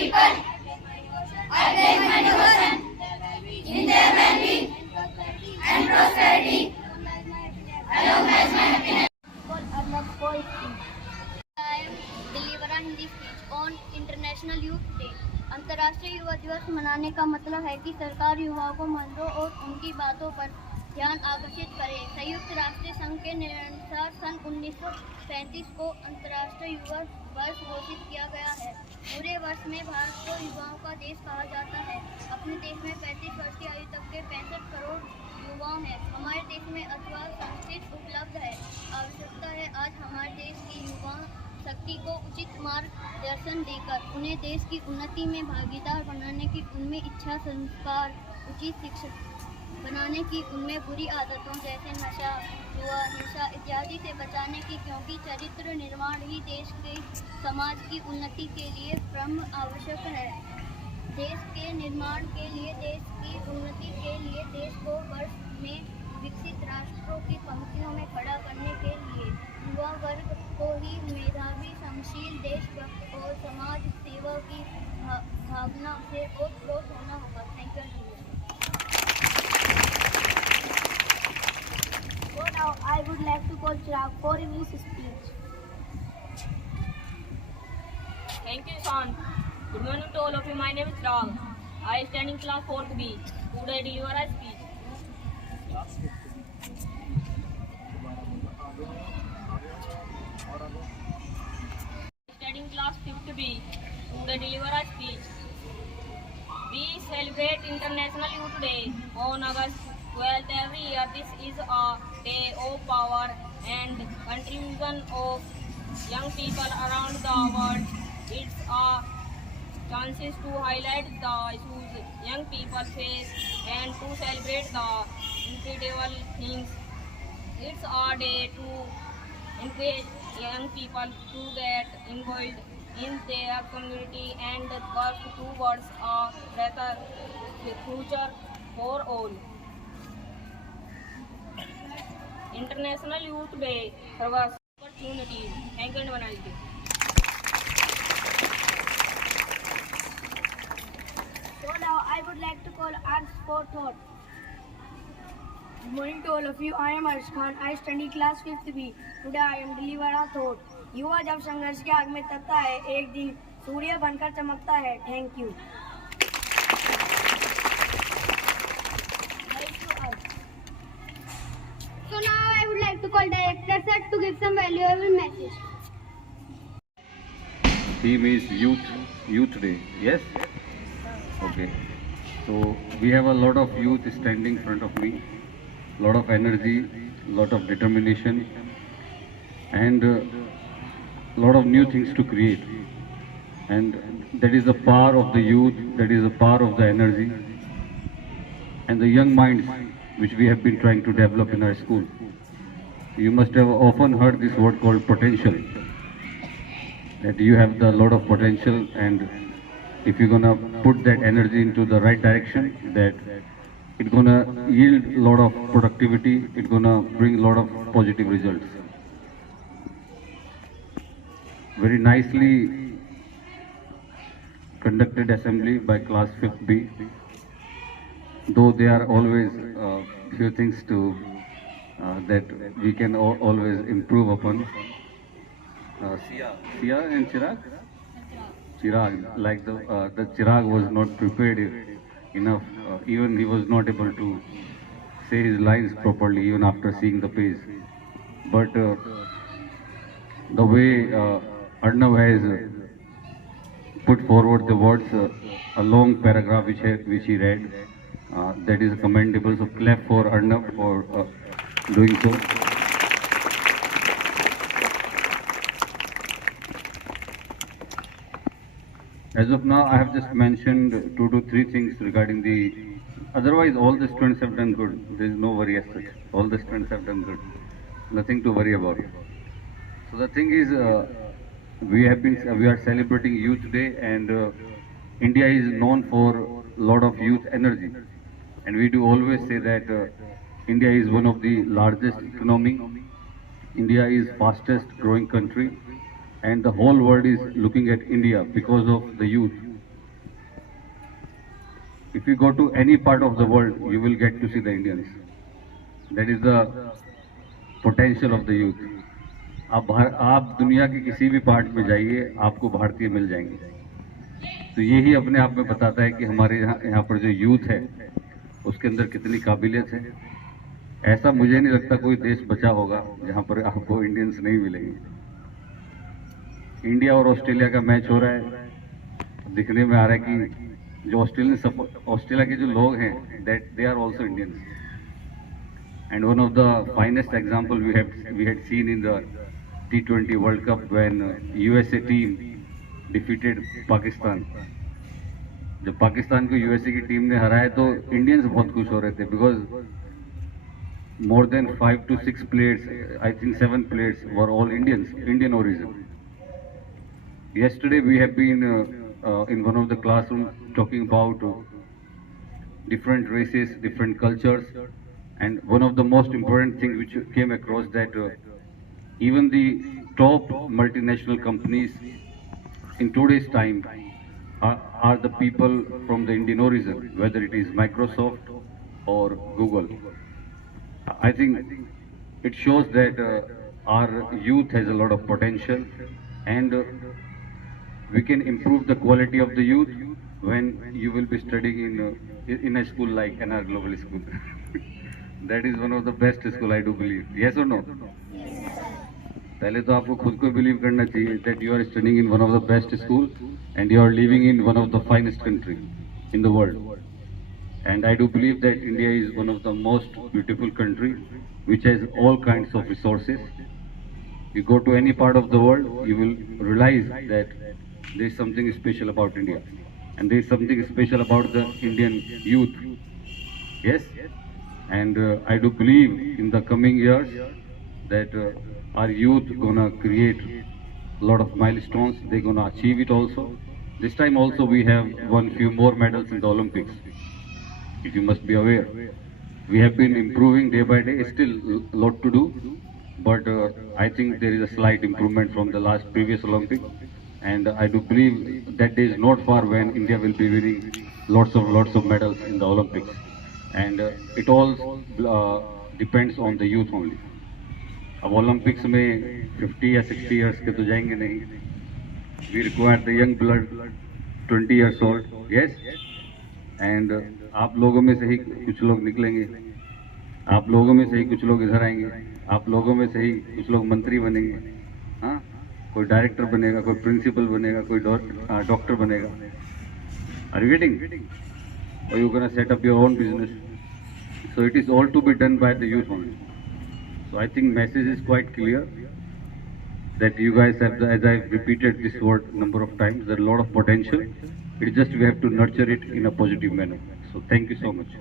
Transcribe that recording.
I place my devotion in their well-being and prosperity, along with my happiness. I am delivering Hindi speech on international youth day. अंतर्राष्ट्रीय युवा दिवस मनाने का मतलब है कि सरकार युवाओं को मंत्रों और उनकी बातों पर ध्यान आकर्षित करे। संयुक्त राष्ट्र संघ के निर्णयानुसार सन 1935 को अंतर्राष्ट्रीय युवा वर्ष घोषित किया गया है। पूरे वर्ष में भारत को युवाओं का देश कहा जाता है। अपने देश में 35 वर्ष की आयु तक के 65 करोड़ युवा हैं। हमारे देश में अथवा संस्कृत उपलब्ध है। आवश्यकता है आज हमारे देश की युवा शक्ति को उचित मार्गदर्शन देकर उन्हें देश की उन्नति में भागीदार बनाने की, उनमें इच्छा, संस्कार, उचित शिक्षा बनाने की, उनमें बुरी आदतों जैसे नशा, जुआ, हिंसा इत्यादि से बचाने की, क्योंकि चरित्र निर्माण ही देश के समाज की उन्नति के लिए प्रमुख आवश्यक है। देश के निर्माण के लिए, देश की उन्नति के लिए, देश को वर्ष में विकसित राष्ट्रों की पंक्तियों में खड़ा करने के लिए युवा वर्ग को ही मेधावी, सहनशील, देशभक्त और समाज सेवा की भावना से ओतप्रोत होना होगा। Thank you. So now I would like to call Chirag for his speech. Thank you, Sean. Good morning to all of you. My name is Chirag. I stand in class 4th B. Today I deliver a speech. Studying class 5th B. Today deliver a speech. We celebrate International Youth Day on August 12th every year. This is a day of power and contribution of young people around the world. It's a chance to highlight the issues young people face and to celebrate the incredible things. It's a day to encourage young people to get involved in their community and work towards a better future for all. International Youth Day provides opportunities. Thank you and have a nice day. So now I would like to call Ars for thought. Good morning to all of you. I am Arsh Khan. I study class 5th B. Today I am deliver a thought. युवा जब संघर्ष के आग में तपता है, एक दिन सूर्य बनकर चमकता है। Thank you. So now I would like to call Director Sir to give some valuable message. Theme is Youth Day. Yes? Okay. So we have a lot of youth standing in front of me. Lot of energy, lot of determination, and lot of new things to create. And that is the power of the youth, that is the power of the energy and the young minds which we have been trying to develop in our school. You must have often heard this word called potential, that you have a lot of potential, and if you're gonna put that energy into the right direction, that it's gonna yield a lot of productivity, it's gonna bring a lot of positive results. Very nicely conducted assembly by class 5th B, though there are always few things to that we can always improve upon. Sia and Chirag, like the Chirag was not prepared enough, even he was not able to say his lines properly even after seeing the page. But the way Arnav has put forward the words, a long paragraph which he read, that is commendable. So clap for Arnav for doing so. As of now, I have just mentioned 2 to 3 things regarding the. Otherwise, all the students have done good. There is no worry as such. All the students have done good. Nothing to worry about. So the thing is, we are celebrating Youth Day, and India is known for a lot of youth energy, and we do always say that India is one of the largest economy. India is fastest growing country, and the whole world is looking at India because of the youth. If you go to any part of the world, you will get to see the Indians. That is the potential of the youth. आप दुनिया के किसी भी part में जाइए, आपको भारतीय मिल जाएंगे. तो यही अपने आप में बताता है कि हमारे यहाँ पर जो यूथ है उसके अंदर कितनी काबिलियत है. ऐसा मुझे नहीं लगता कोई देश बचा होगा जहाँ पर आपको इंडियंस नहीं मिलेंगे. इंडिया और ऑस्ट्रेलिया का मैच हो रहा है, दिखने में आ रहा है कि जो ऑस्ट्रेलिया के जो लोग हैं that they are also Indians. And one of the finest example we had seen in the T20 World Cup when USA team defeated Pakistan. जब पाकिस्तान को यूएसए की टीम ने हराया तो इंडियंस बहुत खुश हो रहे थे, because more than 5 to 6 players, I think 7 players were all Indians, Indian origin. Yesterday we have been in one of the classrooms talking about different races, different cultures, and one of the most important things which came across that even the top multinational companies in today's time are the people from the Indian origin, whether it is Microsoft or Google. I think it shows that our youth has a lot of potential, and we can improve the quality of the youth when you will be studying in a school like NR Global School. That is one of the best school, I do believe. Yes or no? पहले तो आपको खुद को believe करना चाहिए that you are studying in one of the best school and you are living in one of the finest country in the world. And I do believe that India is one of the most beautiful country which has all kinds of resources. You go to any part of the world, you will realize that there is something special about India, and there is something special about the Indian youth. Yes, and I do believe in the coming years that our youth gonna create a lot of milestones. They're gonna achieve it also. This time also we have won few more medals in the Olympics. If you must be aware, we have been improving day by day. Still a lot to do, but I think there is a slight improvement from the last previous Olympic, and I do believe that day is not far when India will be winning lots of medals in the Olympics, and it all depends on the youth only. अब Olympics में 50 या 60 years के तो जाएंगे नहीं. We require the young blood 20 years old. Yes, and आप लोगों में से ही कुछ लोग निकलेंगे, आप लोगों में से ही कुछ लोग इधर आएंगे, आप लोगों में से ही कुछ लोग मंत्री बनेंगे. हाँ, कोई डायरेक्टर बनेगा, कोई प्रिंसिपल बनेगा, कोई डॉक्टर बनेगा. Are you getting? और you gonna set up your own business. So it is all to be done by the youth only. So I think message is quite clear that you guys have, as I've repeated this word number of times, there's a lot of potential. It's just we have to nurture it in a positive manner. So thank you so much.